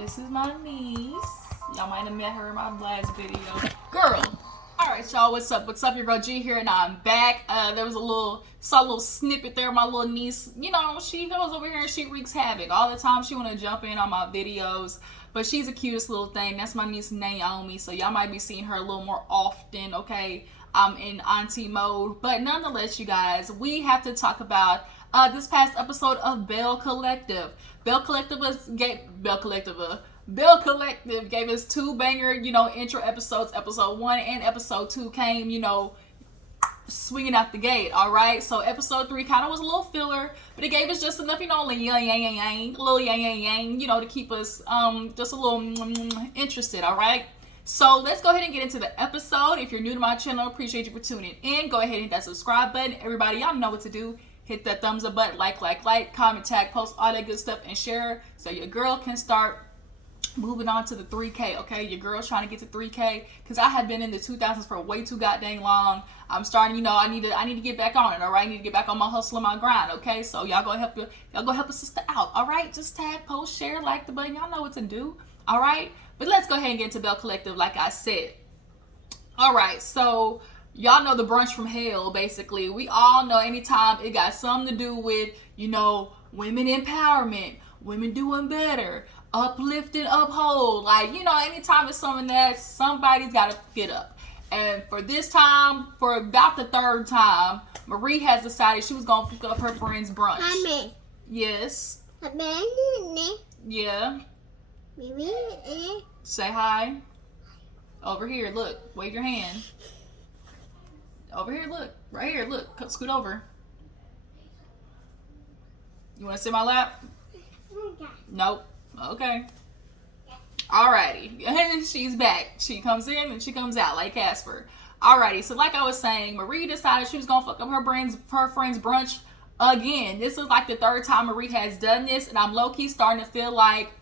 This is my niece. Y'all might have met her in my last video. Girl. Alright, y'all, what's up? What's up? Your girl G here, and I'm back. There was saw a little snippet there of my little niece. You know, she goes over here and she wreaks havoc. All the time she want to jump in on my videos. But she's the cutest little thing. That's my niece Naomi. So y'all might be seeing her a little more often, okay? I'm in auntie mode. But nonetheless, you guys, we have to talk about this past episode of Belle Collective. Belle Collective gave us two banger, intro episodes. Episode 1 and episode 2 came, swinging out the gate, all right? So episode 3 kind of was a little filler, but it gave us just enough, like yang, to keep us just a little interested, all right? So let's go ahead and get into the episode. If you're new to my channel, appreciate you for tuning in. Go ahead and hit that subscribe button. Everybody, y'all know what to do. Hit that thumbs up button, like, comment, tag, post, all that good stuff, and share so your girl can start moving on to the 3K, okay? Your girl's trying to get to 3K because I have been in the 2000s for way too goddamn long. I'm starting, I need to get back on it, all right? I need to get back on my hustle and my grind, okay? So y'all go help a sister out, all right? Just tag, post, share, like the button. Y'all know what to do, all right? But let's go ahead and get into Belle Collective, like I said. All right, so y'all know the brunch from hell, basically. We all know anytime it got something to do with, women empowerment, women doing better, uplifting, uphold. Like, anytime it's something that somebody's got to get up. And for this time, for about the third time, Marie has decided she was going to pick up her friend's brunch. Mommy. Yes. Mommy. Yeah. Say hi. Over here, look. Wave your hand. Over here, look. Right here, look. Scoot over. You want to sit in my lap? Nope. Okay. Alrighty. She's back. She comes in and she comes out like Casper. Alrighty. So like I was saying, Marie decided she was going to fuck up her friend's brunch again. This is like the third time Marie has done this, and I'm low-key starting to feel like,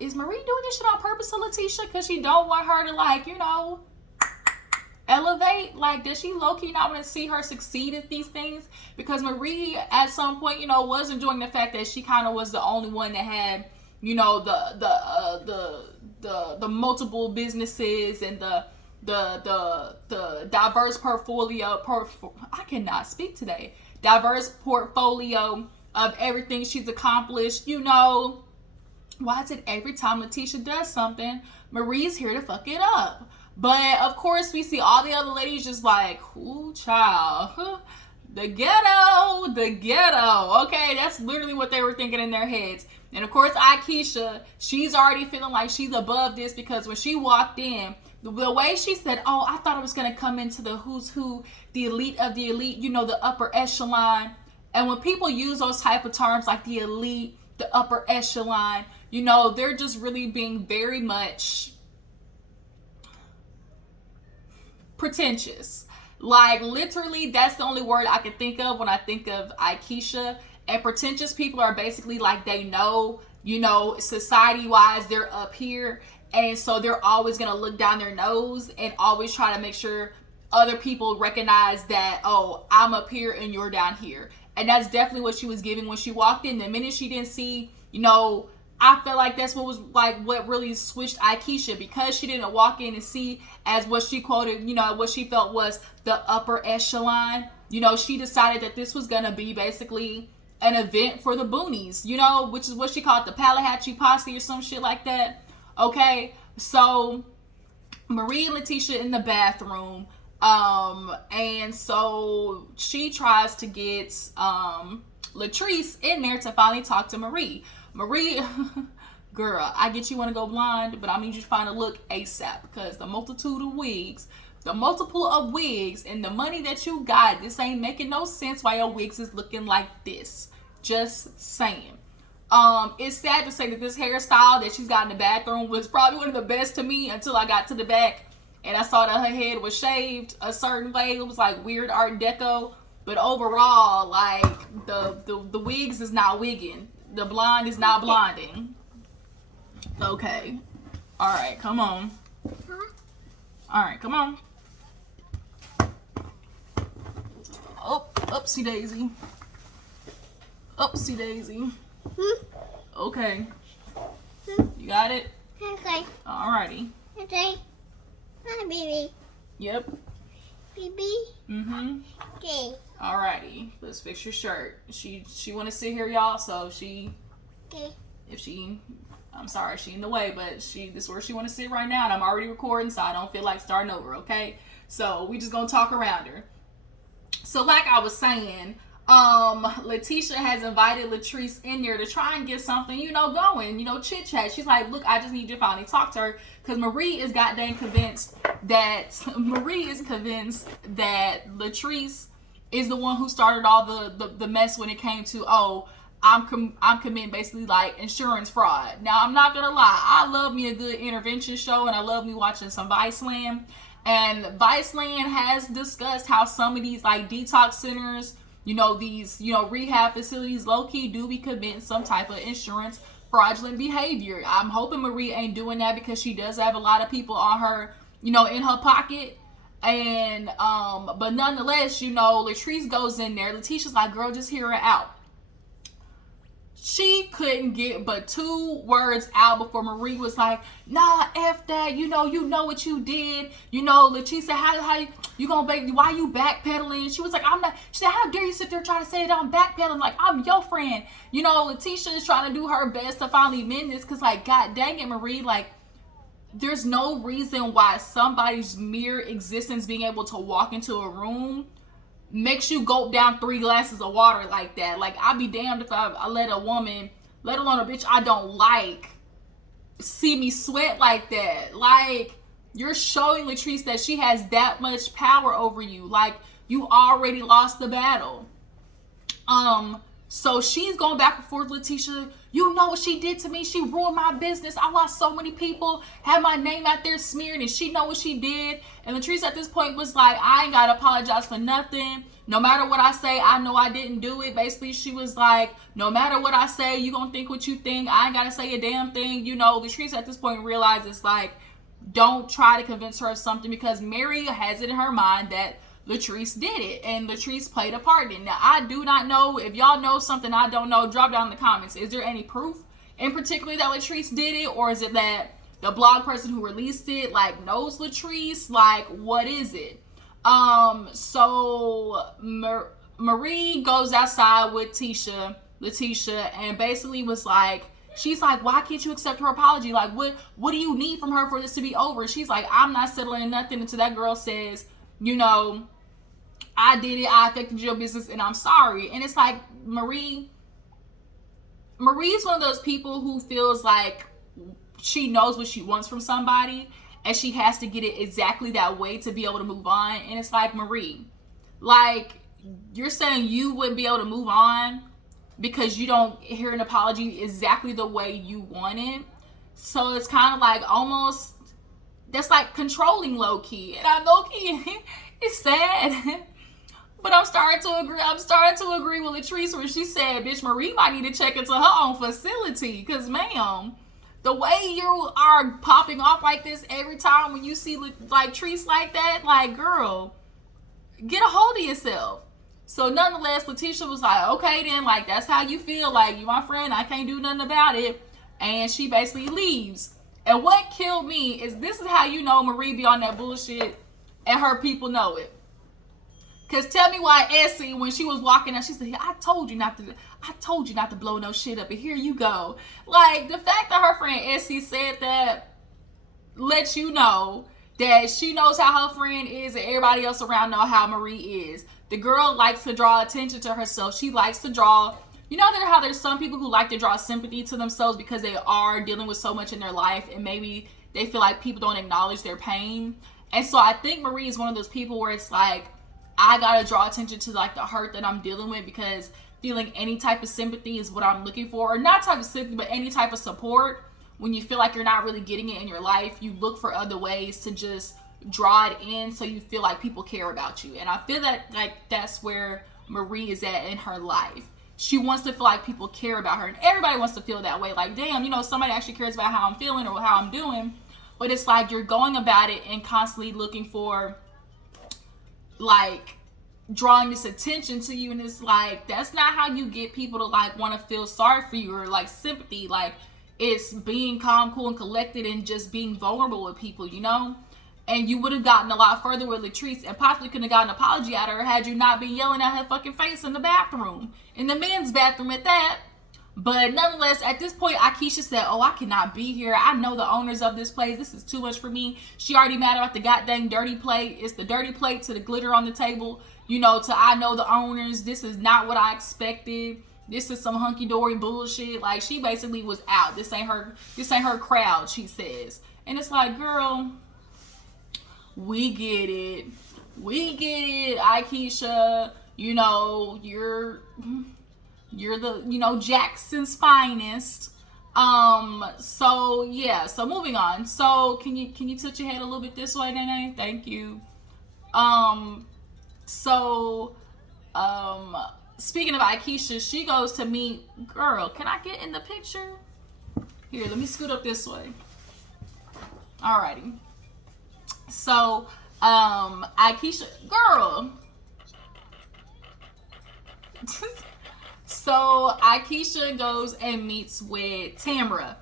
is Marie doing this shit on purpose to Lateshia? Because she don't want her to, elevate? Like, does she low-key not want to see her succeed at these things? Because Marie at some point, was enjoying the fact that she kind of was the only one that had, the multiple businesses and the diverse portfolio. I cannot speak today. Diverse portfolio of everything she's accomplished. Why is it every time Lateshia does something, Marie's here to fuck it up? But of course, we see all the other ladies just like, ooh, child, the ghetto. Okay, that's literally what they were thinking in their heads. And of course, Aikisha, she's already feeling like she's above this because when she walked in, the way she said, oh, I thought I was going to come into the who's who, the elite of the elite, the upper echelon. And when people use those type of terms like the elite, the upper echelon, they're just really being very much pretentious. Like, literally, that's the only word I can think of when I think of Aikisha. And pretentious people are basically like, they know, society-wise, they're up here. And so they're always going to look down their nose and always try to make sure other people recognize that, oh, I'm up here and you're down here. And that's definitely what she was giving when she walked in. The minute she didn't see, I feel like that's what really switched Aikisha, because she didn't walk in and see as what she quoted, what she felt was the upper echelon. She decided that this was going to be basically an event for the boonies, which is what she called the Palahatchee Posse or some shit like that. Okay, so Marie and Lateshia in the bathroom, and so she tries to get Latrice in there to finally talk to Marie. Marie, girl, I get you want to go blind, but I need you to find a look ASAP, because the multiple of wigs and the money that you got, this ain't making no sense why your wigs is looking like this. Just saying. It's sad to say that this hairstyle that she's got in the bathroom was probably one of the best to me until I got to the back and I saw that her head was shaved a certain way. It was like weird Art Deco, but overall, like, the wigs is not wigging. The blonde is not blonding. Okay. Alright, come on. Alright, come on. Oh, upsy daisy. Upsy daisy. Okay. You got it? Okay. Alrighty. Okay. Hi, baby. Yep. Baby. Mm-hmm. Okay. Alrighty. Let's fix your shirt. She want to sit here, y'all. So she, Okay. if she, I'm sorry, she in the way, but this is where she want to sit right now, and I'm already recording, so I don't feel like starting over. Okay. So we just gonna talk around her. So like I was saying, Lateshia has invited Latrice in there to try and get something, going, chit chat. She's like, look, I just need you to finally talk to her, because Marie is goddamn convinced that Latrice is the one who started all the mess when it came to, I'm committing basically like insurance fraud. Now I'm not gonna lie, I love me a good intervention show, and I love me watching some Viceland. And Viceland has discussed how some of these like detox centers, these, rehab facilities low-key do be committing some type of insurance fraudulent behavior. I'm hoping Marie ain't doing that, because she does have a lot of people on her, in her pocket. And but nonetheless, Latrice goes in there. Letitia's like, girl, just hear her out. She couldn't get but 2 words out before Marie was like, nah, F that, you know what you did. Latrice said, how you gonna why you backpedaling? She was like, I'm not. She said, how dare you sit there trying to say that I'm backpedaling? Like, I'm your friend. Latisha is trying to do her best to finally mend this, because like, god dang it, Marie, like, there's no reason why somebody's mere existence being able to walk into a room makes you gulp down 3 glasses of water like that. Like, I'd be damned if I let a woman, let alone a bitch I don't like, see me sweat like that. Like, you're showing Latrice that she has that much power over you. Like, you already lost the battle. So she's going back and forth with Lateshia. You know what she did to me? She ruined my business. I lost so many people, had my name out there smeared, and she know what she did. And Latrice at this point was like, I ain't gotta apologize for nothing. No matter what I say, I know I didn't do it. Basically, she was like, no matter what I say, you gonna think what you think. I ain't gotta say a damn thing. Latrice at this point realizes, like, don't try to convince her of something, because Mary has it in her mind that Latrice did it, and Latrice played a part in it. Now, I do not know. If y'all know something I don't know, drop down in the comments. Is there any proof in particular that Latrice did it, or is it that the blog person who released it, like, knows Latrice? Like, what is it? So Marie goes outside with Lateshia, and basically was like, she's like, why can't you accept her apology? Like, what do you need from her for this to be over? She's like, I'm not settling nothing until that girl says, I did it, I affected your business, and I'm sorry. And it's like, Marie's one of those people who feels like she knows what she wants from somebody, and she has to get it exactly that way to be able to move on. And it's like, Marie, like, you're saying you wouldn't be able to move on because you don't hear an apology exactly the way you want it. So it's kind of like, almost, that's like controlling low-key. And I low-key, it's sad. But I'm starting to agree with Latrice, where she said, bitch, Marie might need to check into her own facility. Because, ma'am, the way you are popping off like this every time when you see like Latrice like that, like, girl, get a hold of yourself. So nonetheless, Lateshia was like, okay then, like, that's how you feel, like, you my friend, I can't do nothing about it. And she basically leaves. And what killed me is, this is how you know Marie be on that bullshit and her people know it. Cause tell me why Essie, when she was walking out, she said, I told you not to blow no shit up, and here you go. Like, the fact that her friend Essie said that lets you know that she knows how her friend is, and everybody else around know how Marie is. The girl likes to draw attention to herself. She likes to draw, how there's some people who like to draw sympathy to themselves because they are dealing with so much in their life, and maybe they feel like people don't acknowledge their pain. And so I think Marie is one of those people where it's like, I gotta draw attention to, like, the hurt that I'm dealing with, because feeling any type of sympathy is what I'm looking for. Or not type of sympathy, but any type of support. When you feel like you're not really getting it in your life, you look for other ways to just draw it in, so you feel like people care about you. And I feel that, like, that's where Marie is at in her life. She wants to feel like people care about her, and everybody wants to feel that way. Like, damn, somebody actually cares about how I'm feeling or how I'm doing. But it's like, you're going about it and constantly looking for, like, drawing this attention to you, and it's like, that's not how you get people to, like, want to feel sorry for you or, like, sympathy. Like, It's being calm, cool, and collected, and just being vulnerable with people, you know? And you would have gotten a lot further with Latrice and possibly couldn't have gotten an apology out of her had you not been yelling at her fucking face in the bathroom. In the men's bathroom at that. But nonetheless, at this point, Aikisha said, oh, I cannot be here. I know the owners of this place. This is too much for me. She already mad about the goddamn dirty plate. It's the dirty plate to the glitter on the table. You know, to I know the owners. This is not what I expected. This is some hunky-dory bullshit. Like, she basically was out. This ain't her crowd, she says. And it's like, girl, we get it. We get it, Aikisha. You know, you're the, you know, Jackson's finest. So yeah, so moving on. So can you tilt your head a little bit this way, Nene? Thank you. So speaking of Aikisha, she goes to meet, girl, can I get in the picture? Here, let me scoot up this way. Alrighty. So Aikisha, girl. So Aikisha goes and meets with Tamra.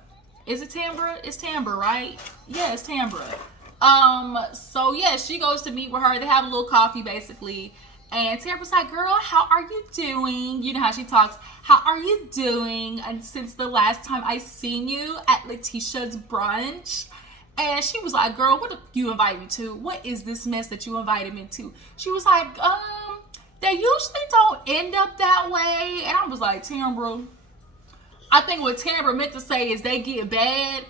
Is it Tamra? It's Tamra, right? Yeah, it's Tamra. So yeah, she goes to meet with her. They have a little coffee basically. And Tamra's like, girl, how are you doing? You know how she talks. How are you doing? And since the last time I seen you at Lateshia's brunch. And she was like, girl, what did you invite me to? What is this mess that you invited me to? She was like, they usually don't end up that way. And I was like, Tamra, I think what Tamra meant to say is they get bad,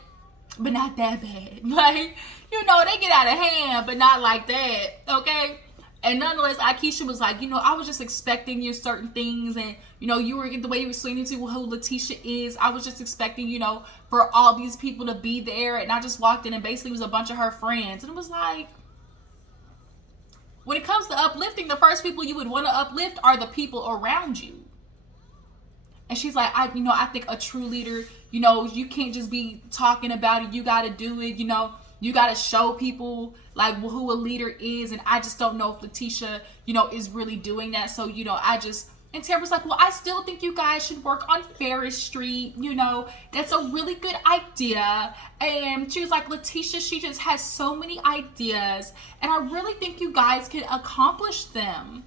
but not that bad. Like, you know, they get out of hand, but not like that, okay? And nonetheless, Aikisha was like, you know, I was just expecting you certain things. And, you know, you were the way you were explaining to who Lateshia is. I was just expecting, you know, for all these people to be there. And I just walked in and basically was a bunch of her friends. And it was like, when it comes to uplifting, the first people you would want to uplift are the people around you. And she's like, I think a true leader, you know, you can't just be talking about it. You got to do it. You know, you got to show people like who a leader is. And I just don't know if Lateshia, you know, is really doing that. So, you know, and Tamra's like, well, I still think you guys should work on Ferris Street. You know, that's a really good idea. And she was like, Lateshia, she just has so many ideas. And I really think you guys can accomplish them.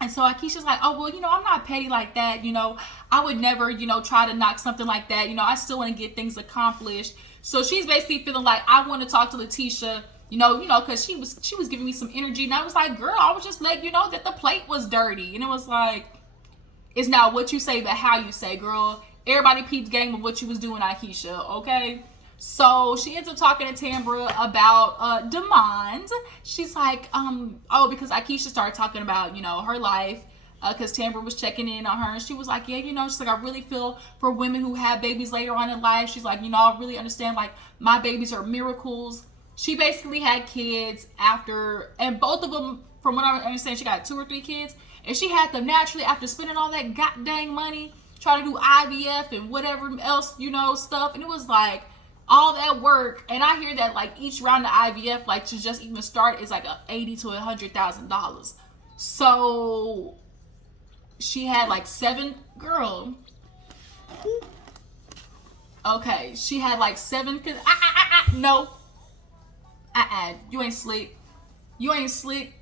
And so Aikisha's like, oh, well, you know, I'm not petty like that. You know, I would never, you know, try to knock something like that. You know, I still want to get things accomplished. So she's basically feeling like, I want to talk to Lateshia, you know, because she was giving me some energy. And I was like, girl, I was just letting you know that the plate was dirty. And it was like, it's not what you say, but how you say, girl. Everybody peeped game of what you was doing, Aikisha, okay? So she ends up talking to Tamra about demands. She's like, because Aikisha started talking about, you know, her life, because Tamra was checking in on her. And she was like, yeah, you know, she's like, I really feel for women who have babies later on in life. She's like, you know, I really understand, like, my babies are miracles. She basically had kids after, and both of them, from what I understand, she got 2 or 3 kids. And she had them naturally after spending all that goddamn money, trying to do IVF and whatever else, you know, stuff. And it was like, all that work, and I hear that like each round of IVF, like to just even start, is like $80,000 to $100,000. So she had like 7 girl. Okay, she had like 7. No, you ain't slick. You ain't slick.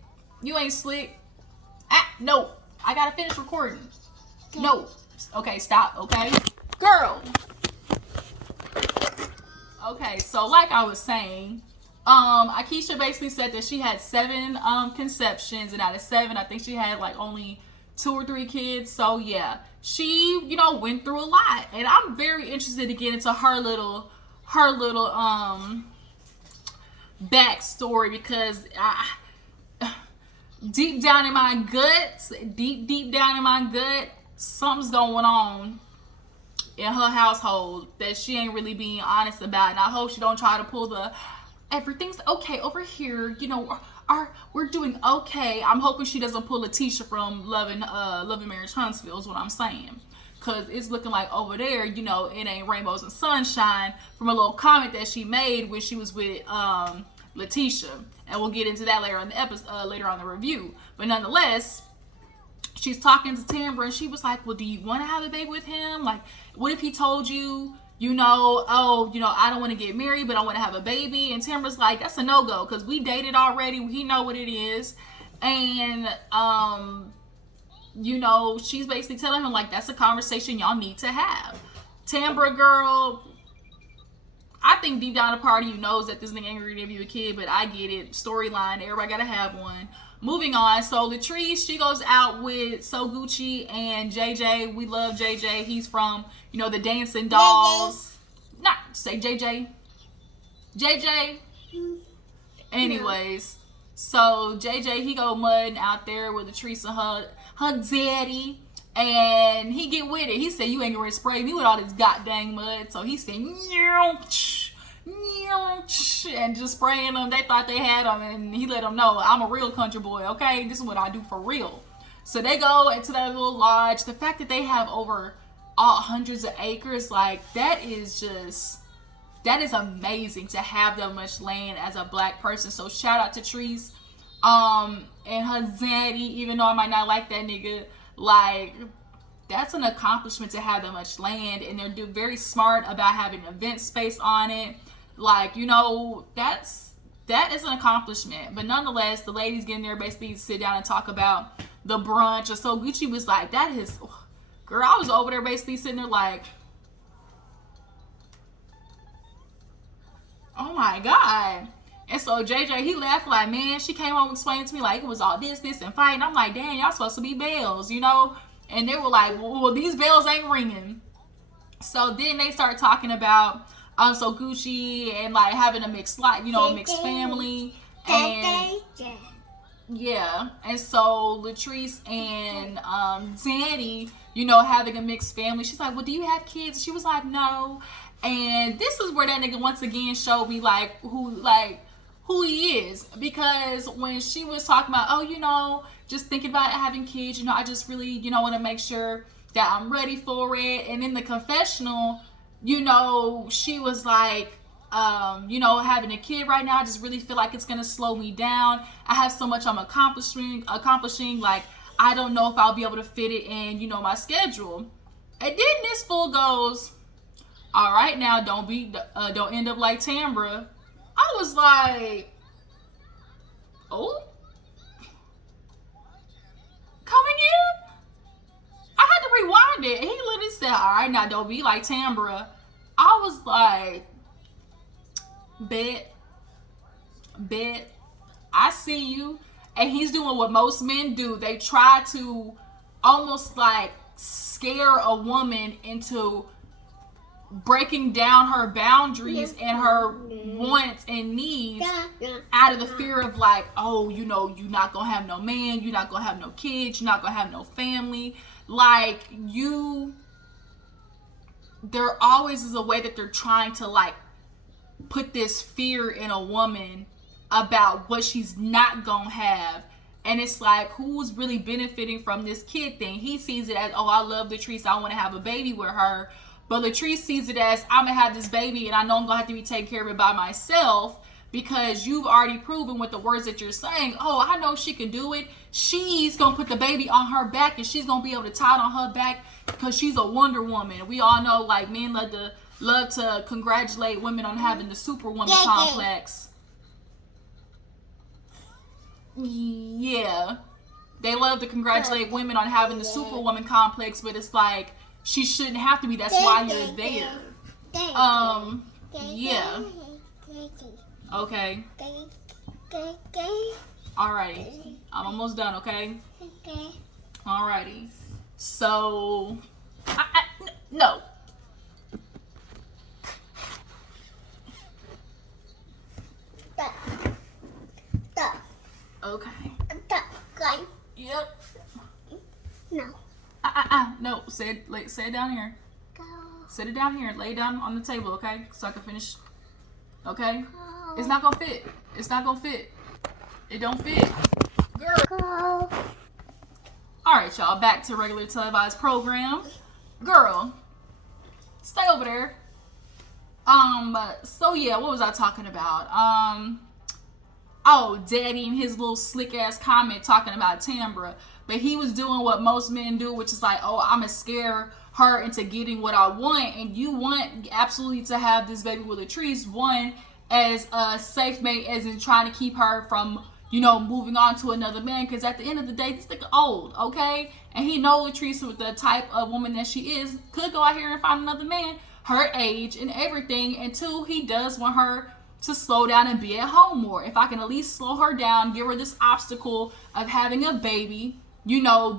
You ain't slick. No, I gotta finish recording. No, okay, stop. Okay, girl. Okay, so like I was saying, Aikisha basically said that she had 7 conceptions, and out of 7, I think she had like only 2 or 3 kids. So yeah, she, you know, went through a lot, and I'm very interested to get into her little backstory, because deep down in my gut, something's going on in her household that she ain't really being honest about. And I hope she don't try to pull the everything's okay over here, you know, we're doing okay. I'm hoping she doesn't pull Lateshia from Loving Marriage Huntsville is what I'm saying. Because it's looking like over there, you know, it ain't rainbows and sunshine from a little comment that she made when she was with Lateshia. And we'll get into that later on the episode, later on the review. But nonetheless, she's talking to Tamra, and she was like, well, do you want to have a baby with him? Like, what if he told you, I don't want to get married, but I want to have a baby. And Tambra's like, that's a no-go because we dated already. He know what it is. And, she's basically telling him, like, that's a conversation y'all need to have. Tambra, girl, I think deep down the part of you knows that this nigga ain't gonna give you a kid, but I get it. Storyline, everybody gotta have one. Moving on, so Latrice, she goes out with So Gucci and JJ. We love JJ. He's from, the Dancing Dolls. Not say JJ. JJ. Anyways, so JJ, he go mudding out there with Latrice and her daddy. And he get with it. He said, you ain't gonna spray me with all this goddamn mud. So he said, and just spraying them. They thought they had them, and he let them know, I'm a real country boy, okay? This is what I do for real. So they go into that little lodge. The fact that they have over hundreds of acres, like, that is amazing to have that much land as a black person. So shout out to Latrice and her daddy, even though I might not like that nigga. Like, that's an accomplishment to have that much land, and they're very smart about having an event space on it. Like, that is an accomplishment. But nonetheless, the ladies getting there basically sit down and talk about the brunch. And so Gucci was like, girl, I was over there basically sitting there like, oh my God. And so JJ, he laughed like, man, she came home and explained to me like it was all this, and fighting. I'm like, damn, y'all supposed to be bells, And they were like, well, these bells ain't ringing. So then they start talking about so Gucci and like having a mixed life, mixed family. And yeah. And so Latrice and Zanny, having a mixed family. She's like, well, do you have kids? She was like, no. And this is where that nigga once again showed me like who he is, because when she was talking about, just thinking about having kids, I just really, want to make sure that I'm ready for it. And in the confessional, she was like, having a kid right now, I just really feel like it's going to slow me down. I have so much I'm accomplishing. Like, I don't know if I'll be able to fit it in, my schedule. And then this fool goes, all right, now don't end up like Tambra. I was like, oh, coming in? I had to rewind it. And he literally said, all right, now don't be like Tambra. I was like, bet, I see you. And he's doing what most men do. They try to almost like scare a woman into breaking down her boundaries and her wants and needs out of the fear of like, oh, you're not gonna have no man, you're not gonna have no kids, you're not gonna have no family. Like, there always is a way that they're trying to like put this fear in a woman about what she's not gonna have. And it's like, who's really benefiting from this kid thing? He sees it as, oh, I love Latrice, I want to have a baby with her. But Latrice sees it as, I'm going to have this baby and I know I'm going to have to be taking care of it by myself, because you've already proven with the words that you're saying, oh, I know she can do it. She's going to put the baby on her back and she's going to be able to tie it on her back because she's a Wonder Woman. We all know, like, men love to congratulate women on having the Superwoman complex. Yeah. They love to congratulate women on having the Superwoman complex, but it's like, she shouldn't have to be. That's why you're there. Yeah. Okay. Alrighty. I'm almost done, okay? Okay. Alrighty. So, no. Okay. Yep. No. No. Say it down here. Go. Sit it down here. Lay it down on the table, okay? So I can finish. Okay? Go. It's not gonna fit. It's not gonna fit. It don't fit. Girl. Go. Alright, y'all. Back to regular televised program. Girl. Stay over there. So yeah, what was I talking about? oh, daddy, and his little slick ass comment talking about Tambra. But he was doing what most men do, which is like, oh, I'm going to scare her into getting what I want. And you want absolutely to have this baby with Latrice, one, as a safe mate, as in trying to keep her from, moving on to another man. Because at the end of the day, this nigga old, okay? And he know Latrice, with the type of woman that she is, could go out here and find another man her age and everything. And two, he does want her to slow down and be at home more. If I can at least slow her down, give her this obstacle of having a baby,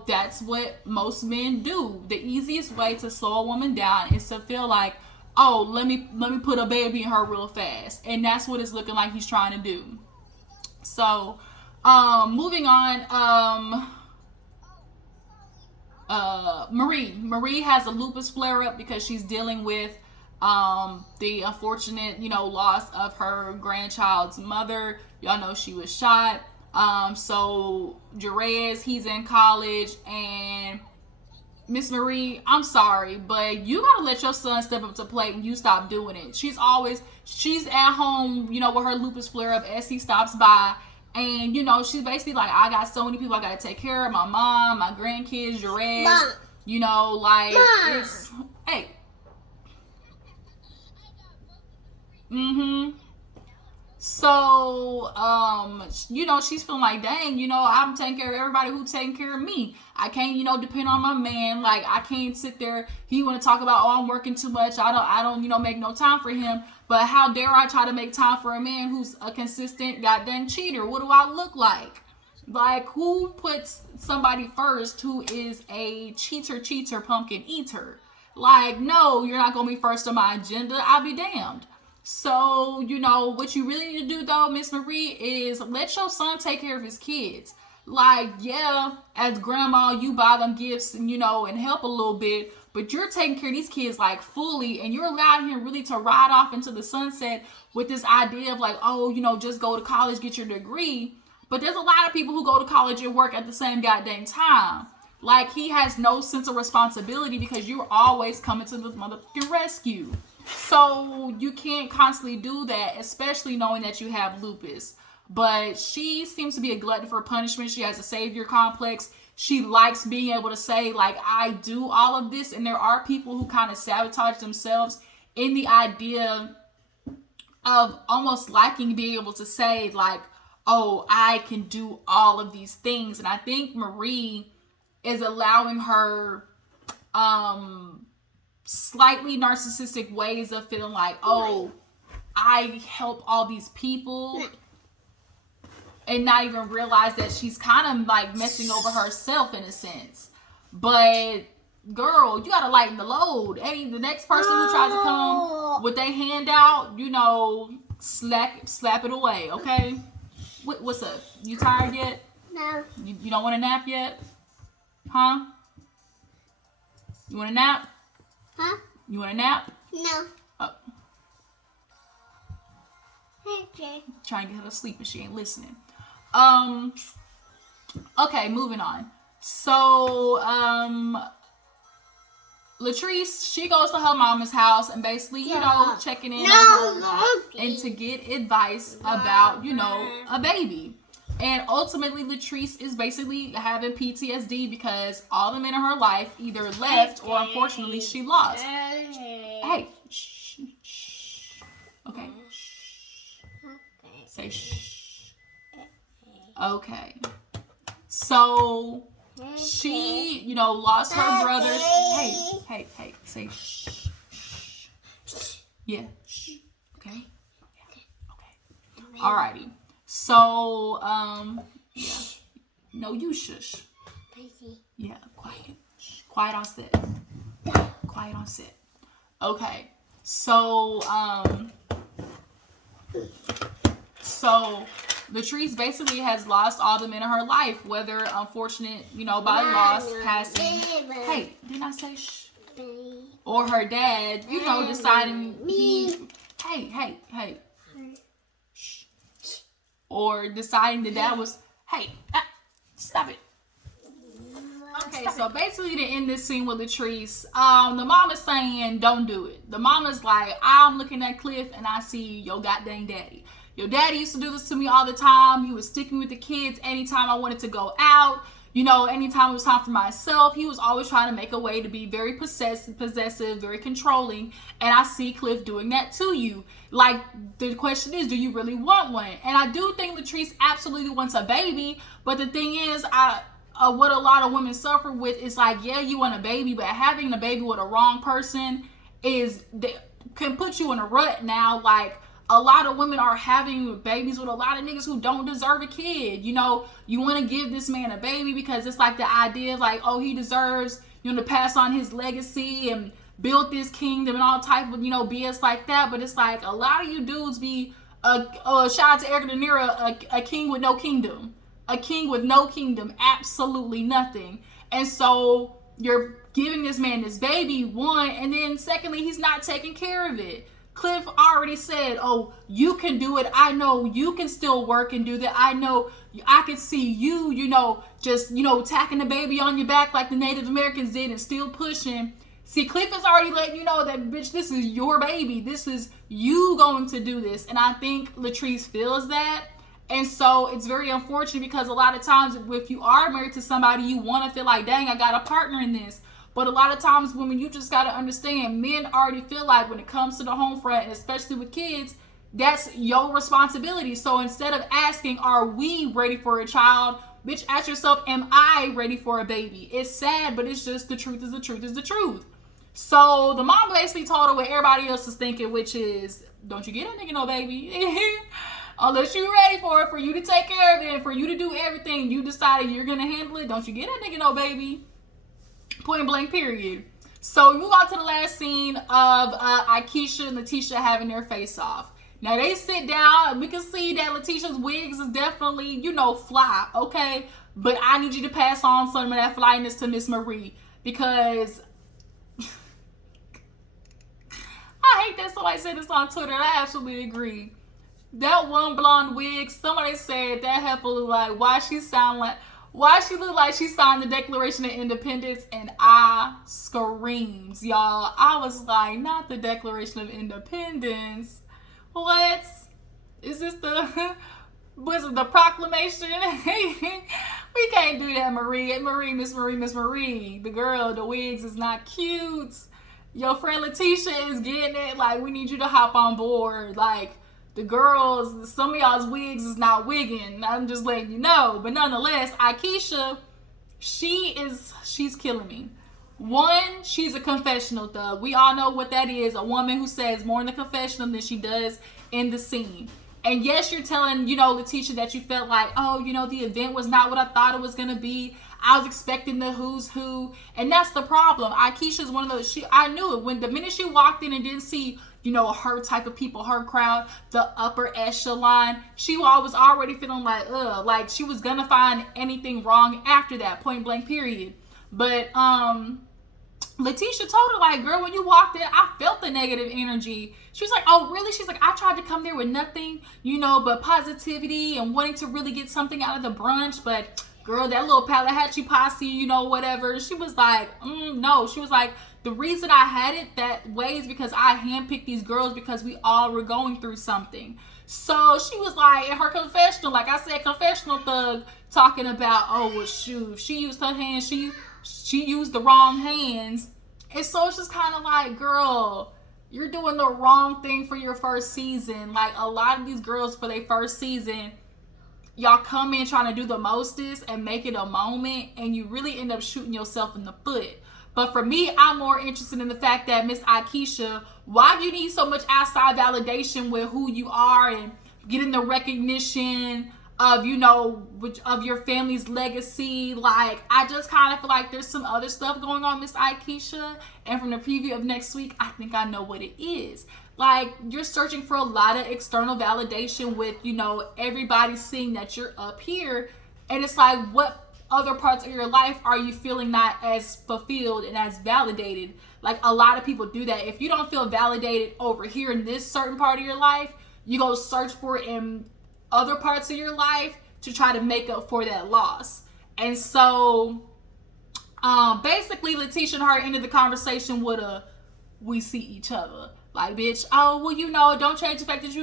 that's what most men do. The easiest way to slow a woman down is to feel like, oh, let me put a baby in her real fast. And that's what it's looking like he's trying to do. So, moving on, Marie has a lupus flare-up because she's dealing with the unfortunate, loss of her grandchild's mother. Y'all know she was shot. So Jerez, he's in college, and Miss Marie, I'm sorry, but you gotta let your son step up to plate and you stop doing it. She's at home, with her lupus flare up as he stops by. And, she's basically like, I got so many people I gotta take care of. My mom, my grandkids, Jerez. It's, hey. So, she's feeling like, dang, I'm taking care of everybody who's taking care of me. I can't, depend on my man. Like, I can't sit there. He want to talk about, oh, I'm working too much. I don't, make no time for him. But how dare I try to make time for a man who's a consistent goddamn cheater? What do I look like? Like, who puts somebody first who is a cheater, pumpkin eater? Like, no, you're not going to be first on my agenda. I'll be damned. So, what you really need to do, though, Miss Marie, is let your son take care of his kids. Like, yeah, as grandma, you buy them gifts and, and help a little bit. But you're taking care of these kids, like, fully. And you're allowing him really to ride off into the sunset with this idea of, like, oh, just go to college, get your degree. But there's a lot of people who go to college and work at the same goddamn time. Like, he has no sense of responsibility because you're always coming to the motherfucking rescue. So you can't constantly do that, especially knowing that you have lupus. But she seems to be a glutton for punishment. She has a savior complex. She likes being able to say, like, I do all of this. And there are people who kind of sabotage themselves in the idea of almost liking being able to say, like, oh, I can do all of these things. And I think Marie is allowing her slightly narcissistic ways of feeling like, oh, I help all these people, and not even realize that she's kind of like messing over herself in a sense. But girl, you gotta lighten the load. Hey, the next person who tries to come with their hand out, slap it away, okay? What's up? You tired yet? No. You don't want a nap yet? Huh? You want a nap? Huh? You want a nap? No. Oh. Okay. Trying to get her to sleep and she ain't listening. Okay, moving on. So, Latrice, she goes to her mama's house and basically, checking in on her and to get advice about, a baby. And ultimately, Latrice is basically having PTSD because all the men in her life either left or unfortunately she lost. Hey, shh, shh. Okay. Say shh. Okay. So she, lost her brothers. Hey, say shh. Yeah. Shh. Okay. Okay. Alrighty. So, yeah. No, you shush. Yeah, quiet. Quiet on set. Quiet on set. Okay. So, Latrice basically has lost all the men in her life, whether unfortunate, by loss, passing. Hey, didn't I say shh? Or her dad, deciding hey. Or deciding that that was, stop it. Okay, so basically to end this scene with Latrice, the mom is saying, don't do it. The mom is like, I'm looking at Cliff and I see your goddamn daddy. Your daddy used to do this to me all the time. He was sticking with the kids anytime I wanted to go out. Anytime it was time for myself, he was always trying to make a way to be very possessive, very controlling. And I see Cliff doing that to you. Like, the question is, do you really want one? And I do think Latrice absolutely wants a baby. But the thing is, what a lot of women suffer with is like, yeah, you want a baby, but having a baby with a wrong person can put you in a rut now. Like, a lot of women are having babies with a lot of niggas who don't deserve a kid. You want to give this man a baby because it's like the idea of like, oh, he deserves, to pass on his legacy and build this kingdom and all type of, BS like that. But it's like a lot of you dudes be, shout out to Erica De Niro, a king with no kingdom. A king with no kingdom, absolutely nothing. And so you're giving this man this baby, one, and then secondly, he's not taking care of it. Cliff already said, oh, you can do it. I know you can still work and do that. I know I can see you, just, tacking the baby on your back like the Native Americans did and still pushing. See, Cliff is already letting you know that, bitch, this is your baby. This is you going to do this. And I think Latrice feels that. And so it's very unfortunate because a lot of times if you are married to somebody, you want to feel like, dang, I got a partner in this. But a lot of times, women, you just got to understand, men already feel like when it comes to the home front, and especially with kids, that's your responsibility. So instead of asking, are we ready for a child? Bitch, ask yourself, am I ready for a baby? It's sad, but it's just the truth is the truth is the truth. So the mom basically told her what everybody else is thinking, which is, don't you get a nigga no baby. Unless you're ready for it, for you to take care of it, and for you to do everything, you decided you're going to handle it. Don't you get a nigga no baby. Point blank, period. So we move on to the last scene of Aikisha and Lateshia having their face off. Now they sit down. We can see that Lateshia's wigs is definitely, fly, okay? But I need you to pass on some of that flyness to Miss Marie because I hate that somebody said this on Twitter. And I absolutely agree. That one blonde wig, somebody said that heifer look like why she look like she signed the Declaration of Independence, and I screamed, y'all. I was like, not the Declaration of Independence. What? Is this was it the proclamation? We can't do that, Miss Marie. The girl, the wigs is not cute. Your friend Lateshia is getting it. Like, we need you to hop on board. Like, the girls, some of y'all's wigs is not wigging. I'm just letting you know. But nonetheless, Aikisha, she's killing me. One, she's a confessional thug. We all know what that is. A woman who says more in the confessional than she does in the scene. And yes, you're telling, Lateshia that you felt like, oh, the event was not what I thought it was going to be. I was expecting the who's who. And that's the problem. Aikisha's one of those, I knew it. When the minute she walked in and didn't see, her type of people, her crowd, the upper echelon, she was already feeling like, like she was gonna find anything wrong after that, point blank, period. But Lateshia told her, like, girl, when you walked in, I felt the negative energy. She was like, oh, really? She's like, I tried to come there with nothing, but positivity and wanting to really get something out of the brunch, but girl, that little Palahatchee posse, whatever. She was like, no. She was like, the reason I had it that way is because I handpicked these girls because we all were going through something. So she was like, in her confessional, like I said, confessional thug, talking about, oh, well, shoot, she used her hands, she used the wrong hands. And so it's just kind of like, girl, you're doing the wrong thing for your first season. Like, a lot of these girls for their first season, y'all come in trying to do the mostest and make it a moment, and you really end up shooting yourself in the foot. But for me, I'm more interested in the fact that Miss Aikisha, why do you need so much outside validation with who you are and getting the recognition of, of your family's legacy? Like, I just kind of feel like there's some other stuff going on, Miss Aikisha. And from the preview of next week, I think I know what it is. Like, you're searching for a lot of external validation with, everybody seeing that you're up here. And it's like, what other parts of your life are you feeling not as fulfilled and as validated? Like, a lot of people do that. If you don't feel validated over here in this certain part of your life, you go search for it in other parts of your life to try to make up for that loss. And so basically Lateshia and her ended the conversation with we see each other. Like, bitch, oh, well, don't change the fact that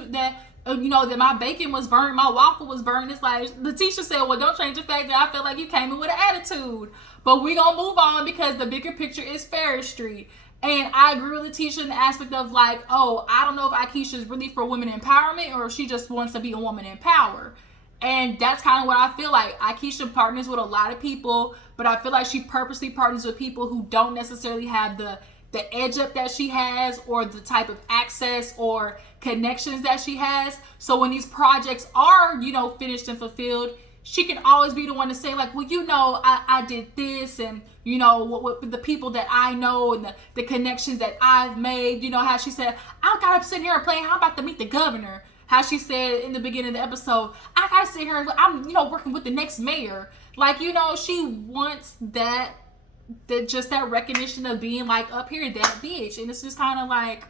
that my bacon was burned, my waffle was burned. It's like Lateshia said, well, don't change the fact that I feel like you came in with an attitude. But we gonna move on because the bigger picture is Ferris Street. And I agree with Lateshia in the aspect of like, oh, I don't know if Aikisha is really for women empowerment or if she just wants to be a woman in power. And that's kind of what I feel like. Aikisha partners with a lot of people, but I feel like she purposely partners with people who don't necessarily have the edge up that she has or the type of access or connections that she has. So when these projects are, finished and fulfilled, she can always be the one to say like, well, I did this, and what the people that I know and the connections that I've made. How she said, I got up sitting here and playing, how I'm about to meet the governor. How she said in the beginning of the episode, I gotta sit here and I'm, working with the next mayor. Like, she wants that just that recognition of being like up here, that bitch. And it's just kind of like,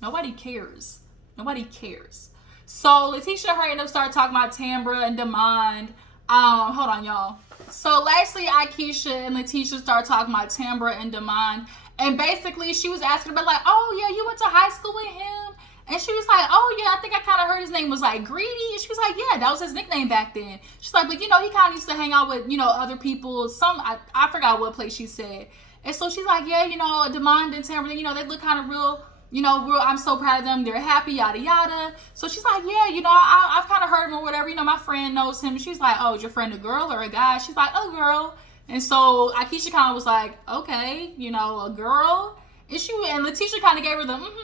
nobody cares. Nobody cares. So Lateshia and her end up start talking about Tambra and Demand. Hold on, y'all. So lastly, Aikisha and Lateshia start talking about Tambra and Demand. And basically she was asking about like, oh yeah, you went to high school with him? And she was like, oh yeah, I think I kind of heard his name was like Greedy. And she was like, yeah, that was his nickname back then. She's like, but he kind of used to hang out with, other people. I forgot what place she said. And so she's like, yeah, Demand and Tambra, they look kind of real, real, I'm so proud of them. They're happy, yada, yada. So she's like, yeah, I've kind of heard him or whatever. My friend knows him. And she's like, oh, is your friend a girl or a guy? She's like, a girl. And so Aikisha kind of was like, okay, a girl. And Lateshia kind of gave her the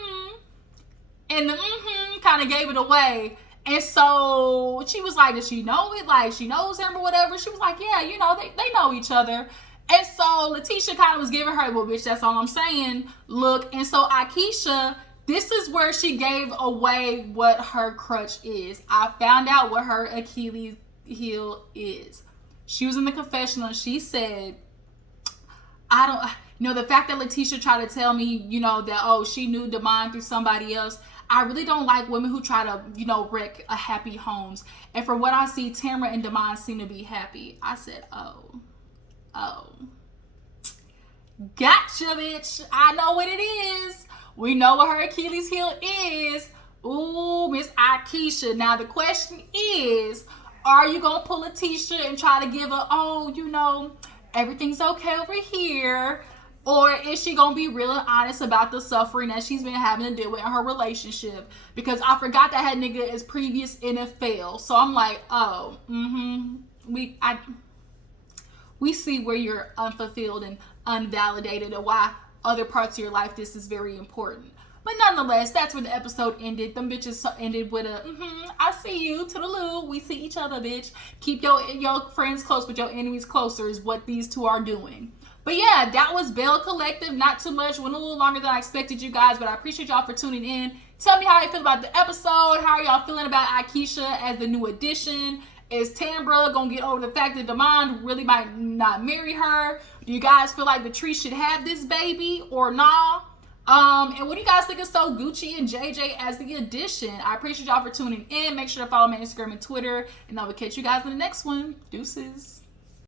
and the kind of gave it away. And so she was like, does she know it? Like, she knows him or whatever. She was like, yeah, they know each other. And so Lateshia kind of was giving her, well, bitch, that's all I'm saying, look. And so Aikisha, this is where she gave away what her crutch is. I found out what her Achilles heel is. She was in the confessional and she said, the fact that Lateshia tried to tell me, that, oh, she knew Demand through somebody else. I really don't like women who try to, wreck a happy homes. And from what I see, Tambra and Demand seem to be happy. I said, oh. Gotcha, bitch. I know what it is. We know what her Achilles heel is. Ooh, Miss Aikisha. Now, the question is, are you going to pull Lateshia and try to give her, everything's okay over here? Or is she going to be real and honest about the suffering that she's been having to deal with in her relationship? Because I forgot that nigga is previous NFL. So I'm like, oh, we see where you're unfulfilled and unvalidated and why other parts of your life this is very important. But nonetheless, that's where the episode ended. Them bitches ended with a, I see you, toodaloo, we see each other, bitch. Keep your friends close, but your enemies closer is what these two are doing. But yeah, that was Belle Collective. Not too much. Went a little longer than I expected, you guys. But I appreciate y'all for tuning in. Tell me how you feel about the episode. How are y'all feeling about Aikisha as the new addition? Is Tambra going to get over the fact that Demand really might not marry her? Do you guys feel like Latrice should have this baby or nah? And what do you guys think of So Gucci and JJ as the addition? I appreciate y'all for tuning in. Make sure to follow me on Instagram and Twitter. And I will catch you guys in the next one. Deuces.